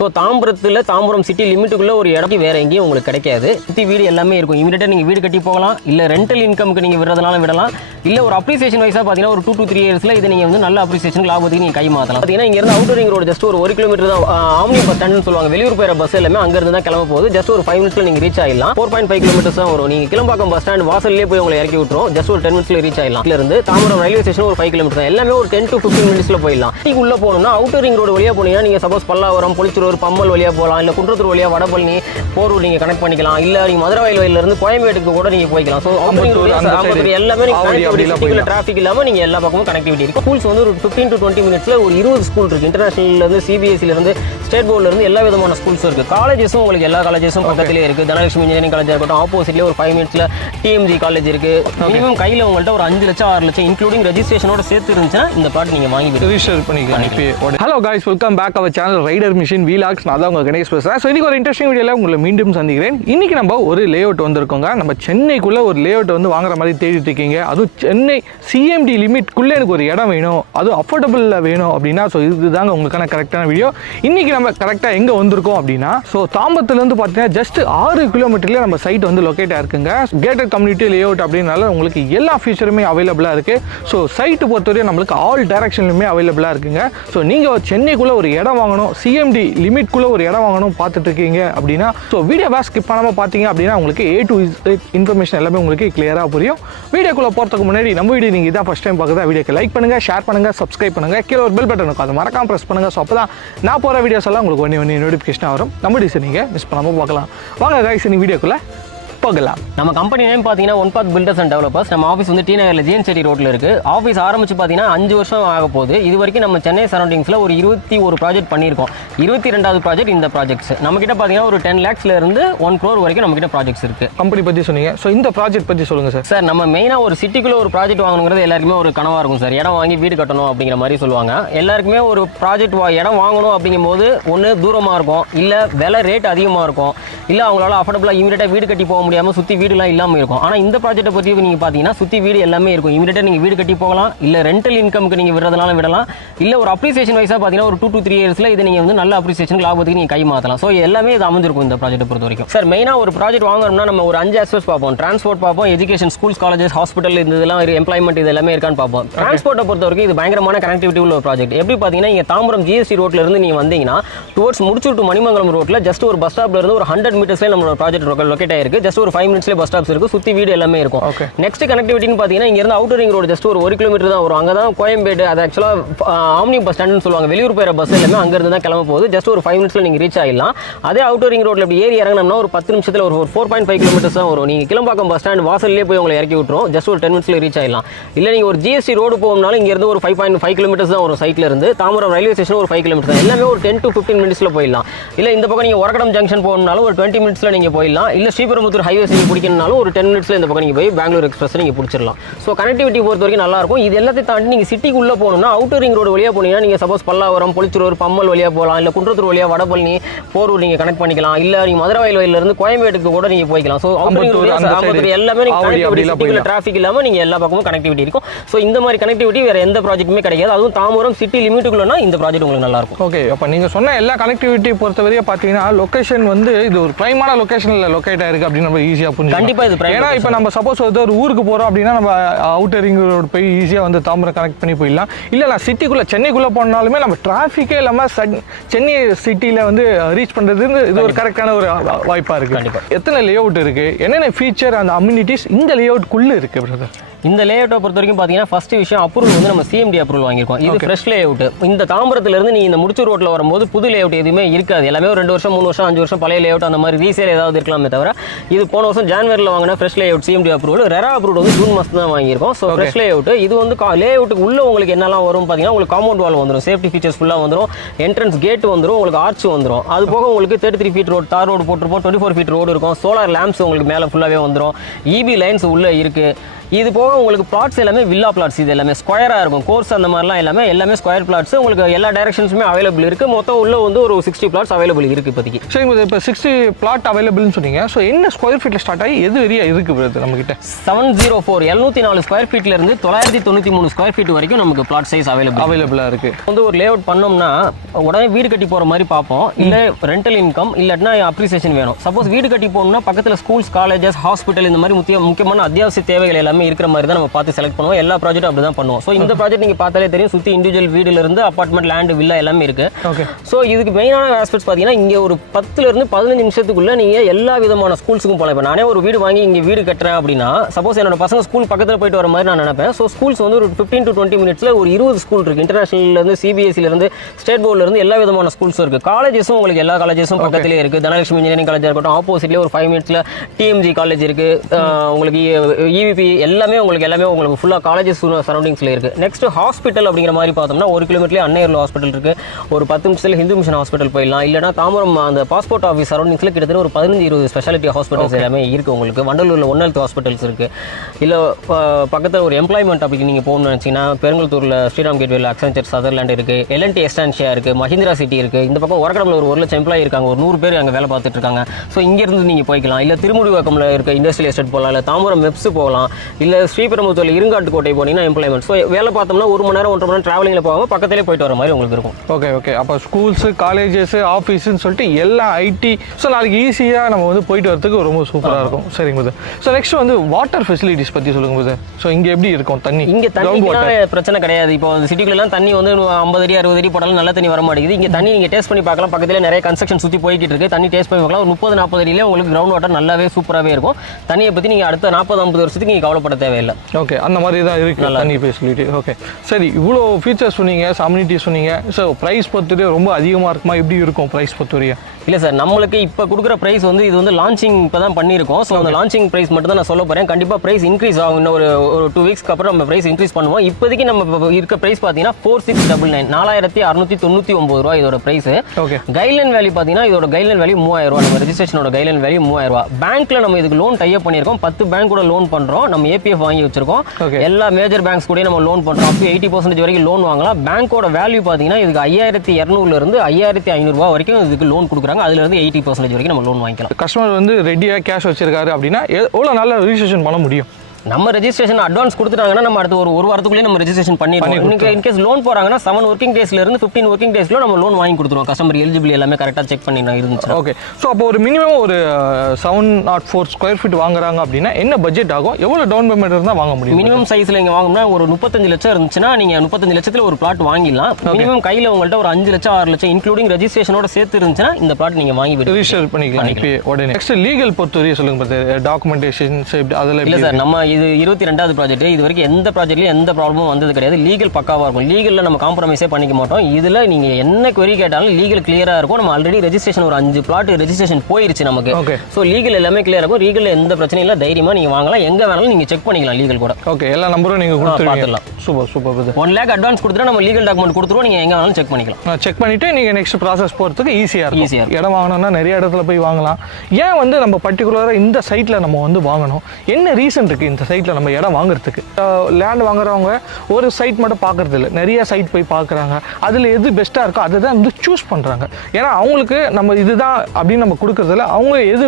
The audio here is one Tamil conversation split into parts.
ஸோ தாம்பரத்தில் தாம்பரம் சிட்டி லிமிட்டுக்குள்ளே ஒரு இடத்துக்கு வேறு எங்கேயும் உங்களுக்கு கிடைக்காது. சுற்றி வீடு எல்லாமே இருக்கும். இமீடியட்டாக நீங்கள் வீடு கட்டி போகலாம். இல்லை ரெண்டல் இன்கமுக்கு நீங்கள் விடுறதுனால விடலாம். இல்லை ஒரு அப்ரிசியேஷன் வைஸாக பார்த்தீங்கன்னா ஒரு டூ டூ த்ரீ இயர்ஸில் இதை நீங்கள் வந்து நல்ல அப்ரிசியேஷன் லாபத்துக்கு நீங்கள் கை மாற்றலாம் பார்த்தீங்கன்னா இங்கேருந்து அவுட் ரிங் ரோடு ஜஸ்ட் ஒரு ஒரு கிலோமீட்டர் தான் ஆம்னி பஸ் ஸ்டாண்ட்னு சொல்லுவாங்க. வெளியூர் போகிற பஸ் எல்லாமே அங்கேருந்து தான் கிளம்ப போகுது. ஜஸ்ட் ஒரு ஃபைவ் மினிட்ஸில் நீங்கள் ரீச் ஆகிடலாம் ஃபோர் பாயிண்ட் ஃபைவ் கிலோமீட்டர்ஸ் தான் வரும். நீங்கள் கிளம்பாக்கம் பஸ் ஸ்டாண்ட் வாசல்லே போய் உங்களை இறக்கி விட்டுரும். ஜஸ்ட் ஒரு டென் மினிட்ஸில் ரீச் ஆகிடலாம் இருந்து தாமரம் ரயில்வே ஸ்டேஷன் ஒரு ஃபைவ் கிலோமீட்டர் தான். எல்லாமே ஒரு டென் டு ஃபிஃப்டின் மினிட்ஸில் போயிடலாம். உள்ளே உள்ள போகணும்னா அவுட்டர் ரிங் ரோடு வழியாக போனீங்கன்னா நீங்கள் சப்போஸ் பல்லாவரம் பொலிச்சூர் பம்மல் வழியாக போகலாம் இல்லை குன்றத்தூர் வழியாக வடபழனி போரூர் நீங்கள் கனெக்ட் பண்ணிக்கலாம் இல்லை நீங்கள் மதுரை வயல்வெளியிலேருந்து கோயம்பேட்டுக்கு கூட நீங்கள் போய்க்கலாம். So side. எல்லாமே நீங்கள். டிராஃபிக் இல்லாமல் நீங்கள் எல்லா பக்கமும் கனெக்டிவிட்டி இருக்கும் ஸ்கூல்ஸ் வந்து ஒரு ஃபிஃப்டீன் டு டுவெண்ட்டி மினிட்ஸில் ஒரு இருபது ஸ்கூல் இருக்குது இன்டர்நேஷனல்லேருந்து சிபிஎஸ்சிலேருந்து ஸ்டேட் போர்ட்லேருந்து எல்லா விதமான ஸ்கூல்ஸும் இருக்குது காலேஜஸும் உங்களுக்கு எல்லா காலேஜஸும் பக்கத்துலேயே இருக்குது தனலட்சுமி இன்ஜினியரிங் காலேஜ் இருக்கட்டும் ஆப்போசிட்லேயே ஒரு ஃபைவ் மினிட்ஸில் டிஎம்ஜி காலேஜ் இருக்குது மினிமம் கையில் உங்கள்கிட்ட ஒரு அஞ்சு லட்சம் ஆறு லட்சம் இன்க்ளூடிங் ரெஜிஸ்ட்ரேஷனோட சேர்த்து இருந்துச்சுன்னா இந்த ப்ளாட் நீங்கள் வாங்கி. ரிஜிஸ்டர் பண்ணிக்கலாம். Hello guys welcome back our channel rider machine vlogs நான் தான் உங்கள் கணேஷ் பேசுகிறேன் ஸோ இன்றைக்கி ஒரு இன்ட்ரெஸ்டிங் வீடியோவில் உங்களை மீண்டும் சந்திக்கிறேன். இன்னைக்கு நம்ம ஒரு லே அவுட் வந்திருக்கோங்க. நம்ம சென்னைக்குள்ளே ஒரு லே அவுட் வந்து வாங்குற மாதிரி தேடிட்டு இருக்கீங்க. அதுவும் சென்னை சிஎம்டி லிமிட்குள்ளே எனக்கு ஒரு இடம் வேணும். அதுவும் அஃபோர்டபுளில் வேணும் அப்படின்னா ஸோ இதுதாங்க உங்களுக்கான கரெக்டான வீடியோ இன்றைக்கி நம்ம கரெக்டாக எங்கே வந்திருக்கோம் அப்படின்னா ஸோ தாம்பத்துலேருந்து பார்த்தீங்கன்னா ஜஸ்ட் ஆறு கிலோமீட்டர்லேயே நம்ம சைட் வந்து லொக்கேட் ஆயிருக்குங்க. கேட்டட் கம்யூனிட்டி லே அவுட் அப்படின்னால உங்களுக்கு எல்லா ஃபீச்சருமே அவைலபிளாக இருக்குது ஸோ சைட்டு பொறுத்தவரையும் நம்மளுக்கு ஆல் டைரக்ஷன்லையுமே அவைலபிளாக இருக்குங்க. ஸோ நீங்கள் சென்னைக்குள்ளே ஒரு இடம் வாங்கணும். சிஎம்டி லிமிட்குள்ளே ஒரு இடம் வாங்கணும் பார்த்துட்ருக்கீங்க அப்படின்னா ஸோ வீடியோவை ஸ்கிப் பண்ணாமல் பார்த்தீங்க அப்படின்னா உங்களுக்கு ஏ டு இன்ஃபர்மேஷன் எல்லாமே உங்களுக்கு கிளியராக புரியும். வீடியோக்குள்ளே போகிறதுக்கு முன்னாடி நம்ம வீடியோ நீங்கள் இதான் ஃபஸ்ட் டைம் பார்க்குறதா வீடியோக்கு லைக் பண்ணுங்கள் ஷேர் பண்ணுங்கள் சப்ஸ்கிரைப் பண்ணுங்கள் கீழே ஒரு பெல் பட்டன் இருக்கும். அதை மறக்காம ப்ரெஸ் பண்ணுங்கள் ஸோ அப்போ தான் நான் போகிற வீடியோஸ் எல்லாம் உங்களுக்கு ஒன்று ஒன்று நோட்டிஃபிகேஷன் வரும். நம்ம டிசை நீங்கள் மிஸ் பண்ணாமல் பார்க்கலாம். வாங்க காய்ஸ் நீ வீடியோக்குள்ளே போகலாம் நம்ம கம்பெனி நேம் பார்த்தீங்கன்னா one path builders and developers நம்ம ஆஃபீஸ் வந்து டி நகரில் ஜிஎன் செட்டி ரோட்டில் இருக்குது ஆஃபீஸ் ஆரம்பிச்சு பார்த்தீங்கன்னா அஞ்சு வருஷம் ஆக போகுது. இது வரைக்கும் நம்ம சென்னை சரௌண்டிங்ஸில் ஒரு இருபத்தி ஒரு ப்ராஜெக்ட் பண்ணியிருக்கோம். இருபத்தி ரெண்டாவது ப்ராஜெக்ட் இந்த ப்ராஜெக்ட்ஸ் நம்மக்கிட்ட பார்த்தீங்கன்னா ஒரு டென் லேக்ஸ்ல இருந்து ஒன் க்ரோர் வரைக்கும் நம்மக்கிட்ட ப்ராஜெக்ட்ஸ் இருக்குது கம்பெனி பற்றி சொன்னீங்க. ஸோ இந்த ப்ராஜெக்ட் பற்றி சொல்லுங்கள் சார் சார் நம்ம மெயினாக ஒரு சிட்டிக்குள்ளே ஒரு ப்ராஜெக்ட் வாங்கணுங்கிறது எல்லாருக்குமே ஒரு கனவாக இருக்கும் சார் இடம் வாங்கி வீடு கட்டணும் அப்படிங்கிற மாதிரி சொல்லுவாங்க. எல்லாருக்குமே ஒரு ப்ராஜெக்ட் வா இடம் வாங்கணும் அப்படிங்கும்போது ஒன்று தூரமாக இருக்கும். இல்லை விலை ரேட் அதிகமாக இருக்கும். இல்லை அவங்களால அஃபோர்டபுளாக இமீடியட்டாக வீடு கட்டி போக முடியாமல் சுற்றி வீடுலாம் இல்லாமல் இருக்கும். ஆனால் இந்த ப்ராஜெக்ட்டை பற்றி நீங்கள் பார்த்தீங்கன்னா சுற்றி வீடு எல்லாமே இருக்கும். இமீடியட்டாக நீங்கள் வீடு கட்டி போகலாம். இல்லை ரெண்டல் இன்கம்க்கு நீங்கள் விடுறதுனால விடலாம். இல்லை ஒரு அப்ரிசியேஷன் வைஸாக பார்த்தீங்கன்னா ஒரு டூ to த்ரீ இயர்ஸில் இதை நீங்கள் வந்து நல்ல அப்ரிசியேஷன் லாபத்துக்கு நீங்கள் கை மாற்றலாம் ஸோ எல்லாமே இது அமைஞ்சிருக்கும் இந்த ப்ராஜெக்ட்டை பொறுத்த வரைக்கும். சார் மெயினாக ஒரு ப்ராஜெக்ட் வாங்குறோம்னா நம்ம ஒரு அஞ்சு ஆஸ்பெக்ட்ஸ் பார்ப்போம். டிரான்ஸ்போர்ட் பார்ப்போம் எஜுகேஷன் ஸ்கூல்ஸ் காலேஜஸ் ஹாஸ்பிட்டல் இந்த இதெல்லாம் எம்ப்ளாய்மெண்ட் இது எல்லாமே இருக்கான்னு பார்ப்போம். டிரான்ஸ்போர்ட்டை பொறுத்த வரைக்கும் இது பயங்கரமான கனெக்டிவிட்டி உள்ள ஒரு ப்ராஜெக்ட் எப்படி பார்த்தீங்கன்னா இங்கே தாம்பரம் ஜிஎஸ்டி ரோட்ல இருந்து நீங்கள் வந்தீங்கன்னா டுவர்ட்ஸ் முடிச்சு டு மணிமங்கலம் ரோட்டில் ஜஸ்ட் ஒரு பஸ் ஸ்டாப்ல இருந்து ஒரு ஹண்ட்ரட் மீட்டர்ஸ்லேயே நம்மளோட ப்ராஜெக்ட் லொக்கேட் ஆயிருக்கு. ஜஸ்ட் ஒரு ஃபைவ் மினிட்ஸ்லேயே பஸ் ஸ்டாப்ஸ் இருக்கு. சுற்றி வீடு எல்லாமே இருக்கும். நெக்ஸ்ட் கனெக்டிவிட்டின்னு பார்த்தீங்கன்னா இங்கேருந்து அவுட்டர் ரிங் ரோடு ஜஸ்ட் ஒரு ஒரு கிலோமீட்டர் தான் வரும். அங்கே தான் கோயம்பேடு அது ஆக்சுவலாக ஆம்னி பஸ் ஸ்டாண்ட்னு சொல்லுவாங்க. வெளியூர் போகிற பஸ் எல்லாமே அங்கேருந்து தான் கிளம்ப போகுது. ஜஸ்ட் ஒரு ஃபைவ் மினிட்ஸில் நீங்கள் ரீச் ஆகிடலாம் அதே அவுட்டர் ரிங் ரோட்டில் இப்படி ஏறி இறங்கினோம்னா ஒரு பத்து நிமிஷத்தில் ஒரு ஃபோர் பாயிண்ட் ஃபைவ் கிலோமீட்டர்ஸ் தான் வரும். நீங்கள் கிளம்பாக்கம் பஸ் ஸ்டாண்ட் வாசல்லே போய் உங்களை இறக்கி விட்டுரும். ஜஸ்ட் ஒரு டென் மினிட்ஸில் ரீச் ஆகிடலாம் இல்லை நீங்கள் ஒரு ஜிஎஸ்டி ரோடு போகணும்னாலும் இங்கேருந்து ஒரு ஃபைவ் பாயிண்ட் ஃபைவ் கிலோமீட்டர்ஸ் தான் வரும் சைட்ல இருந்து. தாம்பரம் ரயில்வே ஸ்டேஷன் ஒரு ஃபைவ் கிலோமீட்டர் தான். எல்லாமே ஒரு டென் டு ஃபிஃப்டின் மினிட்ஸில் போயிடலாம். இல்லை இந்த பக்கம் நீங்கள் ஒரகடம் ஜங்ஷன் போகணும்னாலும் ஒரு டுவெண்ட்டி மினிட்ஸில் நீங்கள் போயிடலாம். இல்லை ஸ்ரீபெரும்புத்தூர் ஹைவேஸ் நீங்கள் பிடிக்கணும்னாலும் ஒரு டென் மினிட்ஸில் இந்த பக்கம் நீங்கள் போய் பெங்களூர் எக்ஸ்பிரஸ் நீங்கள் பிடிச்சிடலாம். ஸோ கனெக்டிவிட்டி பொறுத்த வரைக்கும் நல்லா இருக்கும். இது எல்லாத்தையும் தாண்டி நீங்கள் சிட்டிக்குள்ளே போகணும்னா அவுட்டர் ரிங் ரோடு வழியாக போனீங்கன்னா நீங்கள் சப்போஸ் பல்லாவரம் பொலிச்சூர் பம்மல் வழியாக போகலாம். இல்லை குன்றத்தூர் வழியாக வடபழனி போரூர் நீங்கள் கனெக்ட் பண்ணிக்கலாம். இல்லை நீங்கள் மதுரை வயல்வெளியிலேருந்து கோயம்பேட்டுக்கு கூட நீங்கள் போய்க்கலாம். So side. எல்லாமே நீங்கள். டிராஃபிக் இல்லாமல் நீங்கள் எல்லா பக்கமும் கனெக்டிவிட்டி இருக்கும். ஸோ இந்த மாதிரி கனெக்டிவிட்டி வேறு எந்த ப்ராஜெக்ட்டுமே கிடைக்காது அதுவும் தாம்பரம் சிட்டி லிமிட்டுக்குள்ளனா இந்த ப்ராஜெக்ட் உங்களுக்கு நல்லா இருக்கும். ஓகே அப்போ நீங்கள் சொன்ன எல்லா கனெக்டிவிட்டி பொறுத்தவரையும் பார்த்தீங்கன்னா லொகேஷன் வந்து இது ஒரு ப்ரைமான லொகேஷனில் லொக்கேட் ஆயிருக்கு அப்படின்னு ஈஸியாக புரிஞ்சு கண்டிப்பா இது ஏன்னா இப்போ நம்ம சப்போஸ் வந்து ஒரு ஊருக்கு போகிறோம் அப்படின்னா நம்ம அவுட்டர் ரிங் ரோடு போய் ஈஸியாக வந்து தாம்பரம் கனெக்ட் பண்ணி போயிடலாம். இல்லை நான் சிட்டிக்குள்ளே சென்னைக்குள்ளே போனாலுமே நம்ம டிராஃபிக்கே இல்லாமல் சென்னை சிட்டியில் வந்து ரீச் பண்ணுறது இது ஒரு கரெக்டான ஒரு வாய்ப்பாக இருக்குது கண்டிப்பா. எத்தனை லே அவுட் இருக்குது என்னென்ன ஃபீச்சர் அந்த அம்யூனிட்டிஸ் இந்த லே அவுட்குள்ளே இருக்குது பிரதர் இந்த லேஅவுட்டை பொறுத்த வரைக்கும் பார்த்தீங்கன்னா ஃபர்ஸ்ட் விஷயம் அப்ரூவல் வந்து நம்ம சிஎம்டி அப்ரூவல் வாங்கியிருக்கோம். இது ஃப்ரெஷ் லேஅவுட் இந்த தாம்பரத்துல இருந்து நீ இந்த முடிச்சு ரோட்ல வரும்போது புது லேஅவுட் எதுவுமே இருக்காது. எல்லாமே ஒரு ரெண்டு வருஷம் மூணு வருஷம் அஞ்சு வருஷம் பழைய லேஅவுட் அந்த மாதிரி ரீசேல் ஏதாவது இருக்கலாமே தவிர இது போன வருஷம் ஜான்வரியில் வாங்கின fresh layout CMDA approval RERA approval வந்து ஜூன் மாதம் தான் வாங்கியிருக்கோம். ஸோ ஃப்ரெஷ் லேஅவுட் இது வந்து லேஅவுட்டுக்கு உள்ள உங்களுக்கு என்னெல்லாம் வரும் பார்த்தீங்கன்னா உங்களுக்கு காம்பவுண்ட் வால் வந்துடும் சேஃப்டி ஃபீச்சர்ஸ் ஃபுல்லாக வந்துடும் என்ட்ரன்ஸ் கேட் வந்துடும் உங்களுக்கு ஆர்ச் வந்துடும் அது போக உங்களுக்கு தேர்ட்டி த்ரீ ஃபீட் ரோடு தார் ரோடு போட்டிருப்போம். டுவெண்ட்டி ஃபோர் ஃபீட் ரோடு இருக்கும். சோலார் லேம்ப்ஸ் உங்களுக்கு மேலே ஃபுல்லாகவே வந்துடும் இபி லைன்ஸ் உள்ளே இருக்குது இது போக உங்களுக்கு பிளாட்ஸ் எல்லாமே வில்லா பிளாட்ஸ் இது எல்லாமே ஸ்கொயராக இருக்கும். கோர்ஸ் அந்த மாதிரிலாம் எல்லாமே எல்லாமே ஸ்கொயர் பிளாட்ஸ் உங்களுக்கு எல்லா டைரக்ஷன்ஸுமே அவைலபிள் இருக்குது மொத்தம் உள்ள வந்து ஒரு சிக்ஸ்டி பிளாட்ஸ் அவைலபிள் இருக்குது இப்போதைக்கு. சரிங்க இப்போ சிக்ஸ்டி பிளாட் அவைலபிள்னு சொன்னீங்க. ஸோ என்ன ஸ்கொயர் ஃபீட்டில் ஸ்டார்ட் ஆகி எது வரையா இருக்கு brother நம்மகிட்ட? செவன் ஜீரோ ஃபோர் எழுநூத்தி நாலு ஸ்கொயர் ஃபீட்ல இருந்து தொள்ளாயிரத்தி தொண்ணூற்றி மூணு ஸ்கொயர் ஃபீட் வரைக்கும் நமக்கு பிளாட் சைஸ் அவைலபிள் அவைலபிளாக இருக்கு. வந்து ஒரு லேஅவுட் பண்ணோம்னா உடனே வீடு கட்டி போகிற மாதிரி பார்ப்போம். இல்லை ரெண்டல் இன்கம் இல்லாட்டினா அப்ரிசியேஷன் வேணும். சப்போஸ் வீடு கட்டி போகணும்னா பக்கத்தில் ஸ்கூல்ஸ் காலேஜஸ் ஹாஸ்பிட்டல் இந்த மாதிரி முக்கிய முக்கியமான அத்தியாவசிய தேவைகள் எல்லாமே இருக்கிற மாதிரி தான் நம்ம பார்த்து செலக்ட் பண்ணுவோம். எல்லா ப்ராஜெக்ட்டும் அப்படி தான் பண்ணுவோம். ஸோ இந்த ப்ராஜெக்ட் நீங்கள் பார்த்தாலே தெரியும். சுற்றி இண்டிவிஜுவல் வீடுல இருந்து அப்பார்ட்மெண்ட் லேண்ட் வில்லா எல்லாமே இருக்கு. ஓகே ஸோ இதுக்கு மெயினான ஆஸ்பெக்ட்ஸ் பார்த்தீங்கன்னா இங்கே ஒரு பத்துல இருந்து பதினஞ்சு நிமிஷத்துக்குள்ள நீங்கள் எல்லா விதமான ஸ்கூல்ஸுக்கும் போகலாம் இப்போ நானே ஒரு வீடு வாங்கி இங்கே வீடு கட்டுறேன் அப்படின்னா சப்போஸ் என்னோட பசங்க ஸ்கூல் பக்கத்தில் போயிட்டு வர மாதிரி நான் நினைப்பேன். ஸோ ஸ்கூல்ஸ் வந்து ஒரு ஃபிஃப்டீன் டு டுவெண்ட்டி மினிட்ஸில் ஒரு இருபது ஸ்கூல் இருக்குது இன்டர்நேஷனல்லேருந்து சிபிஎஸ்சிலேருந்து ஸ்டேட் போர்ட்லேருந்து எல்லா விதமான ஸ்கூல்ஸும் இருக்குது காலேஜஸும் உங்களுக்கு எல்லா காலேஜஸும் பக்கத்திலே இருக்குது தனலட்சுமி இன்ஜினியரிங் காலேஜ் இருக்கட்டும் ஆப்போசிட்லேயே ஒரு ஃபைவ் மினிட்ஸில் டிஎம்ஜி காலேஜ் இருக்குது உங்களுக்கு இவிபி எல்லாமே உங்களுக்கு எல்லாமே உங்களுக்கு ஃபுல்லாக காலேஜஸ் சரௌண்டிங்ஸில் இருக்குது நெக்ஸ்ட் ஹாஸ்பிட்டல் அப்படிங்கிற மாதிரி பார்த்தோம்னா ஒரு கிலோமீட்டர்லேயே அன்னையர்ல ஹாஸ்பிட்டல் இருக்குது ஒரு பத்து நிமிஷத்தில் ஹிந்து மிஷன் ஹாஸ்பிட்டல் போயிடலாம். இல்லைனா தாம்பரம் அந்த பாஸ்போர்ட் ஆஃபீஸ் சரௌண்டிங்ஸில் கிட்டத்தட்ட ஒரு பதினஞ்சு இருபது ஸ்பெஷாலிட்டி ஹாஸ்பிட்டல்ஸ் எல்லாமே இருக்குது உங்களுக்கு. வண்டலூரில் ஒன் ஹெல்த் ஹாஸ்பிட்டல்ஸ் இருக்குது இல்லை பக்கத்தில் ஒரு எம்ப்ளாய்மெண்ட் அப்படி நீங்கள் போகணும்னு நினச்சிங்கன்னா பெருங்கல்தூரில் ஸ்ரீராம் கேட்வேல அக்சென்ச்சர் சதர்லாண்ட் இருக்குது எல்என்டி எஸ்டான்ஷியா இருக்குது மஹிந்திரா சிட்டி இருக்குது இந்த பக்கம் ஒரக்கடமில் ஒரு ஒரு லட்சம் எம்ப்ளாய் இருக்காங்க. ஒரு நூறு பேர் அங்கே வேலை பார்த்துட்டு இருக்காங்க. ஸோ இங்கேருந்து நீங்கள் போய்க்கலாம். இல்லை திருமுடிவாக்கமில் இருக்க இண்டஸ்ட்ரியல் எஸ்டேட் போகலாம் இல்லை தாம்பரம் மெப்ஸ் போகலாம் இல்லை ஸ்ரீபெரும்புத்தூரில் இருங்காட்டுக்கோட்டை போனீங்கன்னா எம்ப்ளாய்மெண்ட் ஸோ வேலை பார்த்தோம்னா ஒரு மணி நேரம் ஒன்றரை மணி நேரம் ட்ராவலிங்கில் போகாமல் பக்கத்திலே போயிட்டு வர மாதிரி உங்களுக்கு இருக்கும். ஓகே ஓகே அப்போ ஸ்கூல்ஸு காலேஜஸ் ஆஃபீஸுன்னு சொல்லிட்டு எல்லா ஐடி ஸோ நாளைக்கு ஈஸியாக நம்ம வந்து போயிட்டு வரதுக்கு ரொம்ப சூப்பராக இருக்கும். சரிங்க போது ஸோ நெக்ஸ்ட் வந்து வாட்டர் ஃபெசிலிட்டிஸ் பற்றி சொல்லுங்க போது ஸோ இங்கே எப்படி இருக்கும் தண்ணி? இங்க தண்ணி பிரச்சனை கிடையாது. இப்போ சிட்டிக்குள்ளலாம் தண்ணி வந்து ஐம்பது அடி அறுபது அடி போட்டாலும் நல்ல தண்ணி வர மாட்டேங்குது. இங்க தண்ணி நீங்க டேஸ்ட் பண்ணி பார்க்கலாம். பக்கத்துல நிறைய கன்ஸ்ட்ரக்ஷன் சுத்தி போய்கிட்டு இருக்கு. தண்ணி டேஸ்ட் பண்ணி பார்க்கலாம். ஒரு முப்பது நாற்பது அடியிலே உங்களுக்கு கிரவுண்ட் வாட்டர் நல்லாவே சூப்பராகவே இருக்கும். தண்ணியை பத்தி நீங்க அடுத்த நாற்பது ஐம்பது வருஷத்துக்கு நீங்க கவலைப்பட தேவையில்லை. ஓகே அந்த மாதிரி தான் இருக்கு. தண்ணி ஃபெசிலிட்டி ஓகே சரி இவ்வளோ ஃபீச்சர்ஸ் சொன்னீங்க அம்யூனிட்டி சொன்னீங்க. ஸோ ப்ரைஸ் பொறுத்துட்டு ரொம்ப அதிகமாக இருக்குமா? எப்படி இருக்கும் ப்ரைஸ் பொறுத்தவரையா இல்லை சார் நம்மளுக்கு இப்போ கொடுக்குற ப்ரைஸ் வந்து இது வந்து லான்ச்சிங் இப்போ தான் பண்ணியிருக்கோம். ஸோ அந்த லான்ச்சிங் ப்ரைஸ் மட்டும் தான் நான் சொல்ல போகிறேன் கண்டிப்பாக ப்ரைஸ் இன்க்ரீஸ் ஆகும். இன்னும் ஒரு ஒரு டூ வீக்ஸ்க்கு அப்புறம் நம்ம ப்ரைஸ் இன்க்ரீஸ் பண்ணுவோம். இப்போதைக்கு நம்ம இருக்க ப்ரைஸ் பார்த்தீங்கன்னா ஃபோர் சிக்ஸ் டபுள் நைன் நாலாயிரத்தி அறுநூத்தி தொண்ணூற்றி ஒம்பது ரூபா இதோட ப்ரைஸ் ஓகே கைட்லைன் வேல்யூ பார்த்தீங்கன்னா இதோட கைட்லைன் வேல்யூ மூவாயிரம் ரூபா நம்ம ரெஜிஸ்ட்ரேஷனோட கைட்லைன் வேல்யூ மூவாயிரம் ரூபா பேங்க்ல நம்ம இதுக்கு லோன் டைப் பண்ணியிருக்கோம். பத்து பேங்க் கூட லோன் பண்ணுறோம் நம்ம ஏபிஎஃப் வாங்கி வச்சிருக்கோம். எல்லா மேஜர் பேங்க்ஸ் கூட நம்ம லோன் பண்ணுறோம் அப்போ எயிட்டி பர்சன்டேஜ் வரைக்கும் லோன் வாங்கலாம். பேங்க்கோட வேல்யூ பார்த்தீங்கன்னா இதுக்கு ஐயாயிரத்தி இரநூறுலேருந்து ஐயாயிரத்தி ஐநூறுரூவா வரைக்கும் இதுக்கு லோன் கொடுக்குறாங்க. அதுலேருந்து எயிட்டி பர்சன்டேஜ் வரைக்கும் நம்ம லோன் வாங்கிக்கலாம். கஸ்டமர் வந்து ரெடியாக கேஷ் வச்சிருக்காரு அப்படின்னா எவ்வளோ நாளில் ரிஜிஸ்ட்ரேஷன் பண்ண முடியும்? நம்ம ரெஜிஸ்ட்ரேஷன் அட்வான்ஸ் கொடுத்துட்டாங்கன்னா நம்ம அடுத்து ஒரு ஒரு வாரத்துக்குள்ளே நம்ம ரெஜிஸ்ட்ரேஷன் பண்ணிடுவோம். இன்கேஸ் லோன் போறாங்கன்னா செவன் ஒர்க்கிங் டேஸ்ல இருந்து ஃபிஃப்டீன் ஒர்க்கிங் டேஸ்ல நம்ம லோன் வாங்கி கொடுத்துருவோம். கஸ்டமர் எலிஜிபிள் எல்லாமே கரெக்டாக செக் பண்ணி நான் இருந்துச்சு ஓகே ஸோ அப்போ ஒரு மினிமம் ஒரு seven naught four square feet வாங்குறாங்க அப்படின்னா என்ன பட்ஜெட் ஆகும்? எவ்வளோ டவுன் பேமெண்ட் இருந்தால் வாங்க முடியும்? மினிமம் சைஸ்ல நீங்க வாங்கணும்னா ஒரு முப்பத்தஞ்சு லட்சம் இருந்துச்சுன்னா நீங்க முப்பத்தஞ்சு லட்சத்துல ஒரு பிளாட் வாங்கிடலாம். மினிமம் கையில உங்கள்ட்ட ஒரு அஞ்சு லட்சம் ஆறு லட்சம் இன்க்ளூடிங் ரெஜிஸ்ட்ரேஷனோட சேர்த்து இருந்துச்சுன்னா இந்த பிளாட் நீங்க வாங்கி ரிஜிஸ்டர் பண்ணிக்கலாம். உடனே. நெக்ஸ்ட் லீகல் பொறுத்தவரையும் சொல்லுங்க பார்த்து டாக்குமெண்டேஷன்ஸ் இப்படி அதெல்லாம் இல்ல சார் நம்ம இது இருபத்தி ரெண்டாவது ப்ராஜெக்ட் இது வரைக்கும் எந்த ப்ராஜெக்ட்லயும் எந்த ப்ராப்ளமும் வந்தது கிடையாது. லீகல் பக்காவா இருக்கும். லீகல்ல நம்ம காம்ப்ரமைஸே பண்ணிக்க மாட்டோம். இதுல நீங்க என்ன query கேட்டாலும் லீகல் கிளியரா இருக்கும். நம்ம ஆல்ரெடி ரெஜிஸ்ட்ரேஷன் ஒரு அஞ்சு பிளாட் ரெஜிஸ்ட்ரேஷன் போயிருச்சு நமக்கு. Okay. ஸோ லீகல் எல்லாமே கிளியர் இருக்கும். லீகல் எந்த பிரச்சனையும் இல்லை. தைரியமா நீங்க வாங்கலாம். எங்க வேணாலும் நீங்க செக் பண்ணிக்கலாம் லீகல் கூட. ஓகே எல்லா நம்பரும் நீங்கள் பார்த்துடலாம். Super super one lakh advance கொடுத்துட்டா நம்ம லீகல் டாக்குமெண்ட் கொடுத்துருவோம். நீங்க எங்க வேணாலும் செக் பண்ணிக்கலாம். செக் பண்ணிவிட்டு நீங்கள் நெக்ஸ்ட் ப்ராசஸ் போகிறதுக்கு ஈஸியாக இருக்கும். இருக்கும். இடம் வாங்கணும்னா நிறைய இடத்துல போய் வாங்கலாம். ஏன் வந்து நம்ம பர்டிகுலராக இந்த சைட்டில் நம்ம வந்து வாங்கணும்? என்ன ரீசன் இருக்குது இந்த சைட்டில் நம்ம இடம் வாங்குறதுக்கு. லேண்ட் வாங்குறவங்க ஒரு சைட் மட்டும் பார்க்கறது இல்லை நிறைய சைட் போய் பார்க்குறாங்க. அதில் எது பெஸ்ட்டாக இருக்கோ அதை தான் வந்து சூஸ் பண்ணுறாங்க ஏன்னா அவங்களுக்கு நம்ம இதுதான் அப்படின்னு நம்ம கொடுக்குறதில்ல. அவங்க எது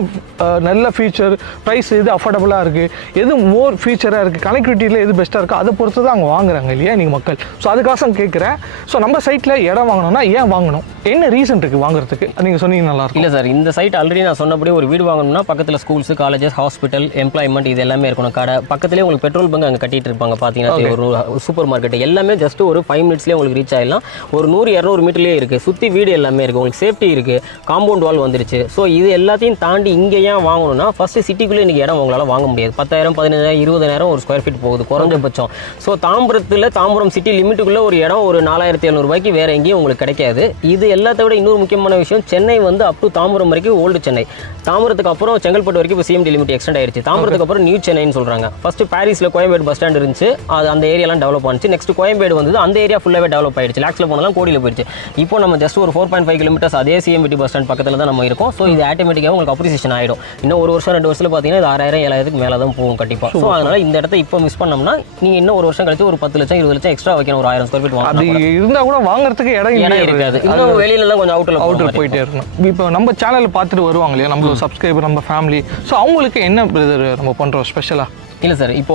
நல்ல ஃபீச்சர் ப்ரைஸ் எது அஃபோர்டபுளாக இருக்குது எது மோர் ஃபீச்சராக இருக்குது கனெக்டிவிட்டியில் எது பெஸ்ட்டாக இருக்கோ அதை பொறுத்து தான் அவங்க வாங்குறாங்க இல்லையா நீங்கள் மக்கள். ஸோ அதுக்காக கேட்குறேன். ஸோ நம்ம சைட்டில் இடம் வாங்கணும்னா ஏன் வாங்கணும்? என்ன ரீசன் இருக்குது வாங்குறதுக்கு? நீங்கள் சொன்னீங்க நல்லா இல்லை சார் இந்த சைட் ஆல்ரெடி நான் சொன்னபடி ஒரு வீடு வாங்கணும்னா பக்கத்தில் ஸ்கூல்ஸ் காலேஜஸ் ஹாஸ்பிட்டல் எம்ப்ளாய்மெண்ட் இது எல்லாமே இருக்கணும். கடை பக்கத்துலேயே உங்களுக்கு பெட்ரோல் பங்க் அங்கே கட்டிட்டு இருப்பாங்க. பார்த்தீங்கன்னா ஒரு சூப்பர் மார்க்கெட் எல்லாமே ஜஸ்ட் ஒரு ஃபைவ் மினிட்ஸ்லேயே உங்களுக்கு ரீச் ஆயிடலாம். ஒரு நூறு இரநூறு மீட்டர்லேயே இருக்கு. சுற்றி வீடு எல்லாமே இருக்கு. உங்களுக்கு சேஃப்டி இருக்கு. காம்பவுண்ட் வால் வந்துருச்சு. ஸோ இது எல்லாத்தையும் தாண்டி இங்கே ஏன் வாங்கணும்னா ஃபர்ஸ்ட் சிட்டிக்குள்ளே இன்னைக்கு இடம் உங்களால் வாங்க முடியாது. பத்தாயிரம் பதினஞ்சாயிரம் இருபதாயிரம் ஒரு ஸ்கொயர் ஃபீட் போகுது. குறைஞ்சபட்சம். ஸோ தாம்பரத்தில் தாம்பரம் சிட்டி லிமிட்டுக்குள்ளே ஒரு இடம் ஒரு நாலாயிரத்தி எழுநூறுபாய்க்கு வேற எங்கேயும் உங்களுக்கு கிடைக்காது. இது எல்லாத்த விட இன்னொரு முக்கியமான விஷயம் சென்னை வந்து அப் டு தாம்பரம் வரைக்கும் ஓல்டு சென்னை. தாம்பரத்துக்கு அப்புறம் செங்கல்பட்டு வரைக்கும் இப்போ சிஎம்டி லிமிட் எக்ஸ்டெண்ட் ஆயிருச்சு. தாம்பரத்துக்கு அப்புறம் நியூ சென்னைன்னு சொல்றாங்க. ஃபர்ஸ்ட் பாரிஸ்ல கோயம்பேடு பஸ் ஸ்டாண்ட் இருந்துச்சு. அது அந்த ஏரியாலாம் டெவலப் ஆனிச்சு. நெக்ஸ்ட் கோயம்பேடு வந்து அந்த ஏரியா ஃபுல்லாவே டெவலப் ஆயிடுச்சு. லேக்ஸ்ல போனலாம் கோடியில் போயிடுச்சு. இப்போ நம்ம ஜஸ்ட் ஒரு ஃபோர் பாயிண்ட் ஃபைவ் கிலோமீட்டர்ஸ் அதே சிஎம்டி பஸ் ஸ்டாண்ட் பக்கத்தில் தான் நம்ம இருக்கோம். ஸோ இது ஆட்டோமேட்டிக்காக உங்களுக்கு அப்ரிசியேஷன் ஆயிடும். இன்னும் ஒரு வருஷம் ரெண்டு வருஷத்துல பார்த்தீங்கன்னா இது ஆறாயிரம் ஏழாயிரத்துக்கு மேலே தான் போகும் கண்டிப்பாக ஸோ அதனால இந்த இடத்த இப்போ மிஸ் பண்ணோம்னா நீங்க இன்னும் ஒரு வருஷம் கழிச்சு ஒரு பத்து லட்சம் இருபது லட்சம் எக்ஸ்ட்ரா வைக்கணும். ஒரு ஆயிரம் ஸ்கொயர் ஃபீட் வாங்கணும் இருந்தால் கூட. வாங்குறதுக்கு இடம் இடம் இருக்காது. இன்னும் வெளியில எல்லாம் கொஞ்சம் அவுட்டில் அவுட்டர் போயிட்டே இருக்கணும். இப்போ நம்ம சேனல் பார்த்துட்டு வருவாங்க இல்லையா? நம்மளோட சப்ஸ்கிரைபர் நம்ம ஃபேமிலி ஸோ அவங்களுக்கு என்ன பிரதர் நம்ம பண்ணுறோம் ஸ்பெஷலாக இல்லை சார் இப்போ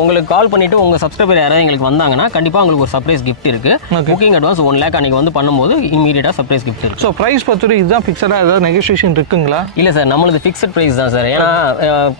உங்களுக்கு கால் பண்ணிட்டு உங்க சப்ஸ்கிரைபர் யாராவது எங்களுக்கு வந்தாங்கன்னா கண்டிப்பா உங்களுக்கு ஒரு சர்ப்ரைஸ் gift இருக்கு. புக்கிங் அட்வான்ஸ் ஒன் லேக் அன்னைக்கு வந்து பண்ணும்போது இமீடியட்டா சர்ப்ரைஸ் gift இருக்கு. ஸோ ப்ரைஸ் பொறுத்தவரை இதுதான் ஃபிக்ஸடாக ஏதாவது நெகோசியேஷன் இருக்குங்களா? இல்ல சார் நம்மளது ஃபிக்ஸட் பிரைஸ் தான் சார் ஏன்னா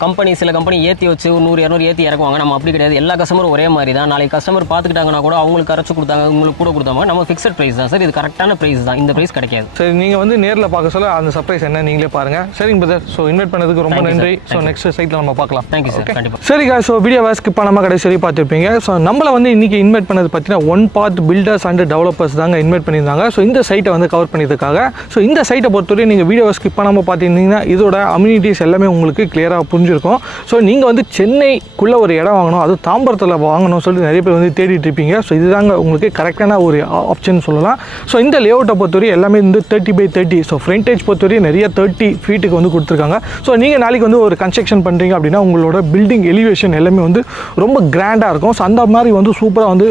கம்பெனி சில கம்பெனி ஏத்தி வச்சு ஒரு நூறு இரநூறு ஏத்தி இறக்குவாங்க. நம்ம அப்படி கிடையாது. எல்லா கஸ்டமரும் ஒரே மாதிரி தான். நாளைக்கு கஸ்டமர் பார்த்துக்கிட்டாங்கன்னா கூட அவங்களுக்கு கரைச்சு கொடுத்தாங்க உங்களுக்கு கூட கொடுத்தாங்க. நம்ம ஃபிக்ஸட் பிரைஸ் தான் சார் இது கரெக்டான பிரைஸ் தான். இந்த பிரைஸ் கிடைக்காது. சரி நீங்கள் வந்து நேரில் பார்க்க சொல்ல அந்த சர்ப்ரைஸ் என்ன நீங்களே பாருங்க. சரிங்க பிரதர் ஸோ இன்வைட் பண்ணதுக்கு ரொம்ப நன்றி. ஸோ நெக்ஸ்ட் சைட்டில் நம்ம பார்க்கலாம். தேங்க்யூ சார் கண்டிப்பா. சரிக்கா ஸோ வீடியோவை ஸ்கிப் பண்ணாமல் கடைசி வரை பார்த்துருப்பீங்க. ஸோ நம்மளை வந்து இன்றைக்கி இன்வைட் பண்ணது பார்த்தீங்கன்னா one part builders and developers தாங்க இன்வைட் பண்ணியிருந்தாங்க. ஸோ இந்த சைட்டை வந்து கவர் பண்ணியிருக்காங்க. ஸோ இந்த சைட்டை பொறுத்தவரை நீங்கள் வீடியோவை ஸ்கிப் பண்ணாமல் பார்த்துருந்தீங்கன்னா இதோட அம்யூனிட்டிஸ் எல்லாமே உங்களுக்கு கிளியராக புரிஞ்சிருக்கும். ஸோ நீங்கள் வந்து சென்னைக்குள்ளே ஒரு இடம் வாங்கணும் அது தாம்பரத்தில் வாங்கணும் சொல்லி நிறைய பேர் வந்து தேடிட்டு இருப்பீங்க. ஸோ இதுதாங்க உங்களுக்கு கரெக்டான ஒரு ஆப்ஷன் சொல்லலாம். ஸோ இந்த லேஅவுட்டை பொறுத்தவரை எல்லாமே வந்து thirty by thirty so frontage பொறுத்தவரை நிறைய தேர்ட்டி ஃபீட்டுக்கு வந்து கொடுத்துருக்காங்க. ஸோ நீங்கள் நாளைக்கு வந்து ஒரு கன்ஸ்ட்ரக்ஷன் பண்ணுறீங்க அப்படின்னா உங்களோட பில்டிங் எலிவேஷன் எல்லாமே வந்து ரொம்ப கிராண்டாக இருக்கும். ஸோ அந்த மாதிரி வந்து சூப்பராக வந்து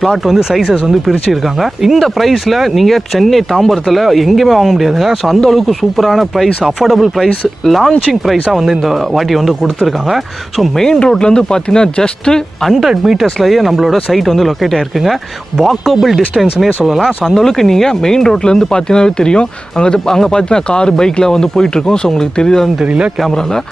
பிளாட் வந்து சைஸஸ் வந்து பிரிச்சுருக்காங்க. இந்த ப்ரைஸில் நீங்கள் சென்னை தாம்பரத்தில் எங்கேயுமே வாங்க முடியாதுங்க. ஸோ அந்த அளவுக்கு சூப்பரான ப்ரைஸ் அஃபோர்டபுள் ப்ரைஸ் லான்ச்சிங் ப்ரைஸாக வந்து இந்த வாட்டி வந்து கொடுத்துருக்காங்க. ஸோ மெயின் ரோட்லேருந்து பார்த்தீங்கன்னா ஜஸ்ட்டு ஹண்ட்ரட் மீட்டர்ஸ்லேயே நம்மளோட சைட் வந்து லொக்கேட் ஆகிருக்குங்க வாக்கபிள் டிஸ்டன்ஸ்னே சொல்லலாம். ஸோ அந்த அளவுக்கு நீங்கள் மெயின் ரோட்லேருந்து பார்த்தீங்கன்னா தெரியும். அங்கே அங்கே பார்த்தீங்கன்னா கார் பைக்கில் வந்து போயிட்டுருக்கோம் ஸோ உங்களுக்கு தெரியுதான்னு தெரியல கேமராவில்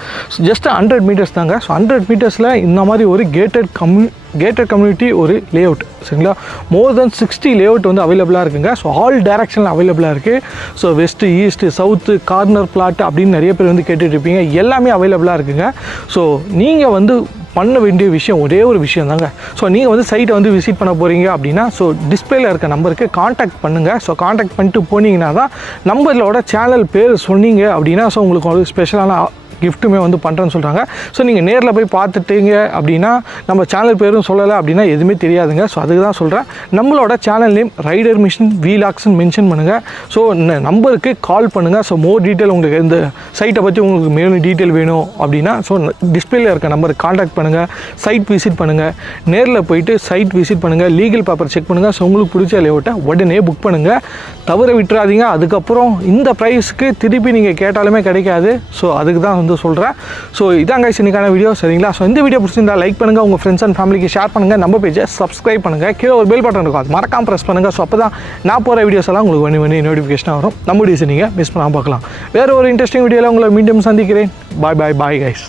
ஜஸ்ட் ஹண்ட்ரட் மீட்டர்ஸ் தாங்க. ஸோ ஹண்ட்ரட் மீட்டர்ஸில் இந்த மாதிரி ஒரு கேட்டட் கம்யூ கேட்டட் கம்யூனிட்டி ஒரு லே அவுட் சரிங்களா? மோர் தென் சிக்ஸ்டி லேஅவுட் வந்து அவைலபிளாக இருக்குங்க. ஸோ ஆல் டேரக்ஷனில் அவைலபிளாக இருக்குது so west east south corner plot அப்படின்னு நிறைய பேர் வந்து கேட்டுகிட்டு இருப்பீங்க. எல்லாமே அவைலபிளாக இருக்குங்க. ஸோ நீங்கள் வந்து பண்ண வேண்டிய விஷயம் ஒரே ஒரு விஷயம் தாங்க. ஸோ நீங்கள் வந்து சைட்டை வந்து விசிட் பண்ண போகிறீங்க அப்படின்னா ஸோ டிஸ்பிளேல இருக்க நம்பருக்கு காண்டாக்ட் பண்ணுங்கள் ஸோ காண்டாக்ட் பண்ணிட்டு போனீங்கன்னா தான் நம்பரோட சேனல் பேர் சொன்னீங்க அப்படின்னா ஸோ உங்களுக்கு ஒரு ஸ்பெஷலான கிஃப்ட்டுமே வந்து பண்ணுறேன்னு சொல்கிறாங்க ஸோ நீங்கள் நேரில் போய் பார்த்துட்டீங்க அப்படின்னா நம்ம சேனல் பேரும் சொல்லலை அப்படின்னா எதுவுமே தெரியாதுங்க. ஸோ அதுக்கு தான் சொல்கிறேன் நம்மளோட சேனல் நேம் ரைடர் மிஷின் வீலாக்ஸ்ன்னு மென்ஷன் பண்ணுங்கள் ஸோ இந்த நம்பருக்கு கால் பண்ணுங்கள் ஸோ மோர் டீட்டெயில் உங்களுக்கு இந்த சைட்டை பற்றி உங்களுக்கு மேலும் டீட்டெயில் வேணும் அப்படின்னா ஸோ டிஸ்பிளேல இருக்க நம்பருக்கு காண்டாக்ட் பண்ணுங்கள் சைட் விசிட் பண்ணுங்கள் நேரில் போயிட்டு சைட் விசிட் பண்ணுங்கள் லீகல் பேப்பர் செக் பண்ணுங்கள் ஸோ உங்களுக்கு பிடிச்ச லேஅவுட்டை உடனே புக் பண்ணுங்கள் தவிர விட்டுறாதீங்க. அதுக்கப்புறம் இந்த ப்ரைஸ்க்கு திருப்பி நீங்கள் கேட்டாலுமே கிடைக்காது. ஸோ அதுக்கு தான் வந்து சொல்கிறேன் ஸோ இதாங்க இன்றைக்கான வீடியோ சரிங்களா? ஸோ இந்த வீடியோ பிடிச்சிருந்தா லைக் பண்ணுங்கள் உங்கள் ஃப்ரெண்ட்ஸ் அண்ட் ஃபேமிலிக்கு ஷேர் பண்ணுங்கள் நம்ம பேஜை சப்ஸ்கிரைப் பண்ணுங்கள் கீழே ஒரு பெல் பட்டன் இருக்கும். அது மறக்காம ப்ரெஸ் பண்ணுங்கள் ஸோ அப்போ தான் நான் போகிற வீடியோஸ் எல்லாம் உங்களுக்கு வண்டி வண்டி நோட்டிஃபிகேஷனாக வரும். நம்ம வீடியோஸ் நீங்கள் மிஸ் பண்ணாமல் பார்க்கலாம். வேறு ஒரு இன்ட்ரெஸ்டிங் வீடியோவில் உங்களை மீண்டும் சந்திக்கிறேன். பாய் பாய் பாய் கைஸ்